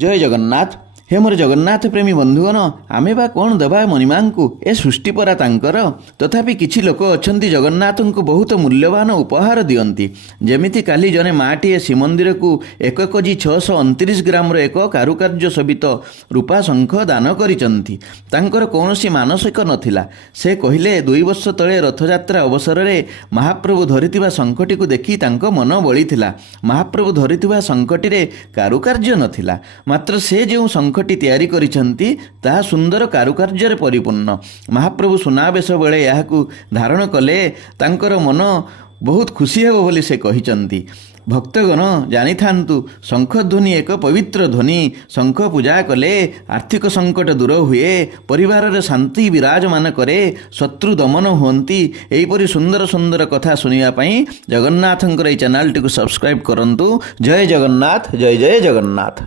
जय जगन्नाथ। हे मोर जगन्नाथ प्रेमी बंधुगण, आमे बा कौन देवा मणिमा को ए सृष्टि परा तांकर। तथापि किछि लोक अछंती जगन्नाथ को बहुत मूल्यवान उपहार दियंती। जेमिति काली जने माटीए श्रीमंदिर को 1 केजी 629 ग्राम एक कारुकार्य शोभित रूपा शंख दान करिसंती। तांकर कौनसी मानसिक नथिला। से कहिले 2 वर्ष तले रथयात्रा अवसर में महाप्रभु धरिथिबा शंखटी को देखि तांको मन बळीथिला। महाप्रभु धरिथिबा शंखटी रे कारुकार्य नथिला, मात्र से जो शंखटी तैयारी करिसंती ताहा सुंदर कारुकार्य परिपूर्ण। महाप्रभु सुनावेश बेले याहाकु धारण कले तांकर मन बहुत खुशी हेबो बोली से कहिसंती। भक्तगण जानी थांतु, शंख ध्वनि एक पवित्र ध्वनि। शंख पूजा कले आर्थिक संकट दूर हुए, परिवार रे शांति विराजमान करे, शत्रु दमन होती। एहीपरि सुंदर सुंदर कथा सुनिया पई जगन्नाथंकर ए चैनल टी को सब्सक्राइब करंतु। जय जगन्नाथ, जय जय जगन्नाथ।